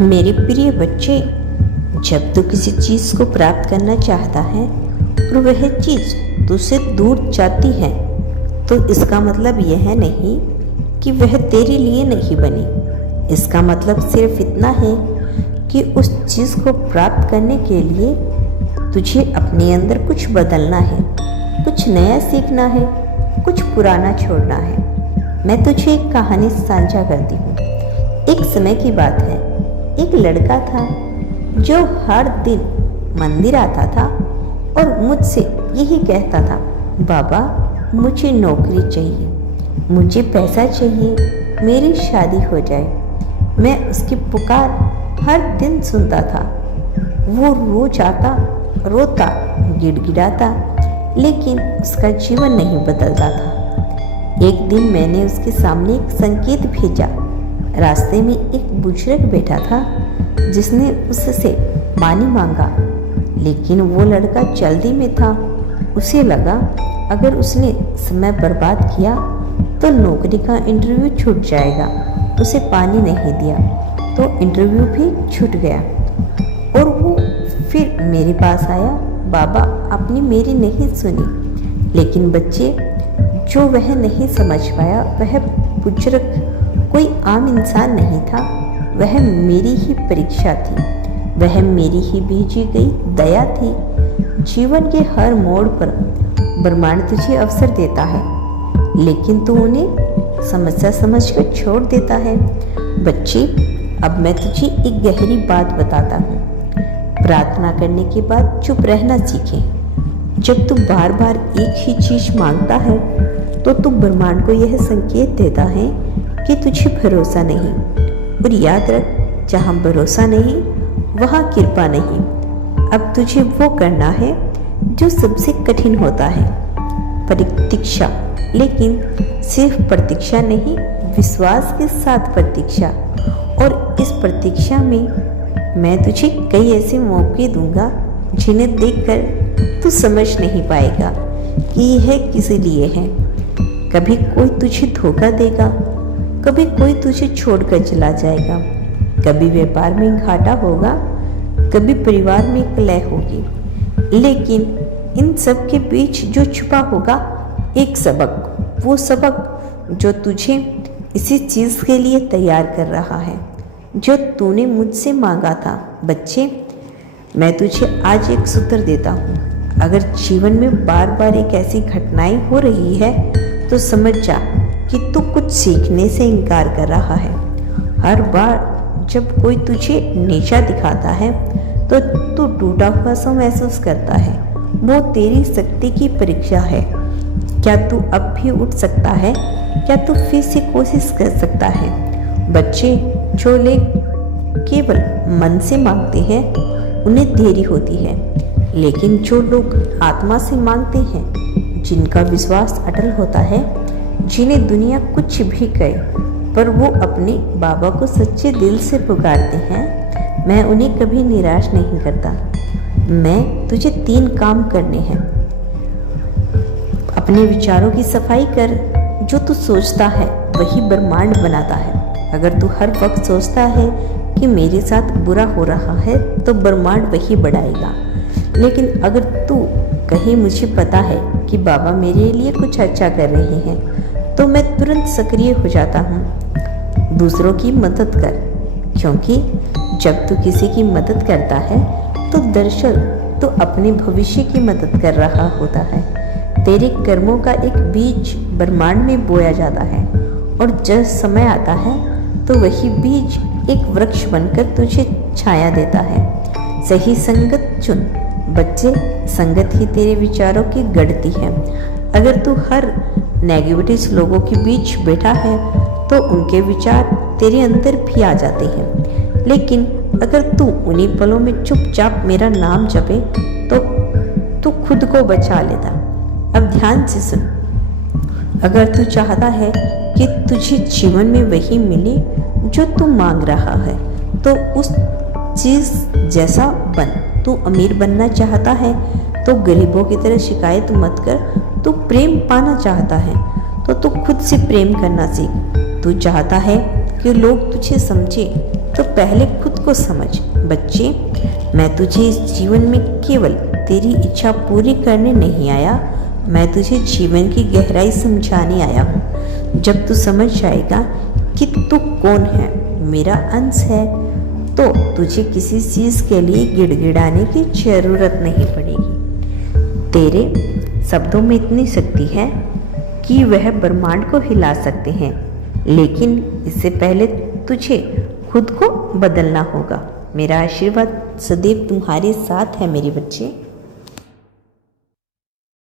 मेरे प्रिय बच्चे, जब तू किसी चीज को प्राप्त करना चाहता है और वह चीज तुझसे दूर जाती है, तो इसका मतलब यह नहीं कि वह तेरे लिए नहीं बनी। इसका मतलब सिर्फ इतना है कि उस चीज को प्राप्त करने के लिए तुझे अपने अंदर कुछ बदलना है, कुछ नया सीखना है, कुछ पुराना छोड़ना है। मैं तुझे एक कहानी साझा करती हूँ। एक समय की बात है, एक लड़का था जो हर दिन मंदिर आता था और मुझसे यही कहता था, बाबा मुझे नौकरी चाहिए, मुझे पैसा चाहिए, मेरी शादी हो जाए। मैं उसकी पुकार हर दिन सुनता था। वो रोज आता, रोता, गिड़गिड़ाता, लेकिन उसका जीवन नहीं बदलता था। एक दिन मैंने उसके सामने एक संकेत भेजा। रास्ते में एक बुजुर्ग बैठा था जिसने उससे पानी मांगा, लेकिन वो लड़का जल्दी में था। उसे लगा अगर उसने समय बर्बाद किया तो नौकरी का इंटरव्यू छूट जाएगा। उसे पानी नहीं दिया तो इंटरव्यू भी छूट गया और वो फिर मेरे पास आया। बाबा आपने मेरी नहीं सुनी। लेकिन बच्चे, जो वह नहीं समझ पाया, वह बुजुर्ग कोई आम इंसान नहीं था, वह मेरी ही परीक्षा थी, वह मेरी ही भेजी गई दया थी। जीवन के हर मोड़ पर ब्रह्मांड तुझे अवसर देता है, लेकिन तू उन्हें समस्या समझकर छोड़ देता है। बच्चे, अब मैं तुझे एक गहरी बात बताता हूँ। प्रार्थना करने के बाद चुप रहना सीखें। जब तू बार बार एक ही चीज मांगता है तो तू ब्रह्मांड को यह संकेत देता है कि तुझे भरोसा नहीं। और याद रख, जहाँ भरोसा नहीं वहाँ कृपा नहीं। अब तुझे वो करना है जो सबसे कठिन होता है, प्रतीक्षा। लेकिन सिर्फ प्रतीक्षा नहीं, विश्वास के साथ प्रतीक्षा। और इस प्रतीक्षा में मैं तुझे कई ऐसे मौके दूंगा जिन्हें देखकर तू समझ नहीं पाएगा कि यह किस लिए है। कभी कोई तुझे धोखा देगा, कभी कोई तुझे छोड़कर चला जाएगा, कभी व्यापार में घाटा होगा, कभी परिवार में कलह होगी। लेकिन इन सब के बीच जो छुपा होगा एक सबक, वो सबक जो तुझे इसी चीज के लिए तैयार कर रहा है जो तूने मुझसे मांगा था। बच्चे, मैं तुझे आज एक सूत्र देता हूँ। अगर जीवन में बार बार एक ऐसी घटनाएं हो रही है तो समझ जा कि तू कुछ सीखने से इनकार कर रहा है। हर बार जब कोई तुझे नीचा दिखाता है तो तू टूटा हुआ सा महसूस करता है। वो तेरी शक्ति की परीक्षा है। क्या तू अब भी उठ सकता है? क्या तू फिर से कोशिश कर सकता है? बच्चे, जो लोग केवल मन से मांगते हैं उन्हें देरी होती है, लेकिन जो लोग आत्मा से मांगते हैं, जिनका विश्वास अटल होता है, जिन्हें दुनिया कुछ भी कहे पर वो अपने बाबा को सच्चे दिल से पुकारते हैं, मैं उन्हें कभी निराश नहीं करता। मैं तुझे 3 काम करने हैं। अपने विचारों की सफाई कर। जो तू सोचता है वही ब्रह्मांड बनाता है। अगर तू हर वक्त सोचता है कि मेरे साथ बुरा हो रहा है तो ब्रह्मांड वही बढ़ाएगा। लेकिन अगर तू कहीं मुझे पता है कि बाबा मेरे लिए कुछ अच्छा कर रहे हैं तो मैं तुरंत सक्रिय हो जाता हूँ। दूसरों की मदद कर, क्योंकि जब तू किसी की मदद करता है तो दरअसल तू अपने भविष्य की मदद कर रहा होता है। तेरे कर्मों का एक बीज ब्रह्मांड में बोया जाता है और जब समय आता है तो वही बीज एक वृक्ष बनकर तुझे छाया देता है। सही संगत चुन। बच्चे, संगत ही तेरे विचारों की गढ़ती है। अगर तू हर नेगेटिव लोगों के बीच बैठा है तो उनके विचार तेरे अंदर भी आ जाते हैं। लेकिन अगर तू उन्हीं पलों में चुपचाप मेरा नाम जपे तो तू खुद को बचा लेता। अब ध्यान से सुन। अगर तू चाहता है कि तुझे जीवन में वही मिले जो तू मांग रहा है तो उस चीज जैसा बन। तू अमीर बनना चाहता है तो गरीबों की तरह शिकायत मत कर। तू प्रेम पाना चाहता है तो तू खुद से प्रेम करना सीख। तू चाहता है कि लोग तुझे समझे तो पहले खुद को समझ। बच्चे, मैं तुझे इस जीवन में केवल तेरी इच्छा पूरी करने नहीं आया, मैं तुझे जीवन की गहराई समझाने आया हूँ। जब तू समझ जाएगा कि तू कौन है, मेरा अंश है, तो तुझे किसी चीज़ के लिए गिड़गिड़ाने की जरूरत नहीं पड़ेगी। तेरे शब्दों में इतनी शक्ति है कि वह ब्रह्मांड को हिला सकते हैं, लेकिन इससे पहले तुझे खुद को बदलना होगा। मेरा आशीर्वाद सदैव तुम्हारे साथ है मेरे बच्चे।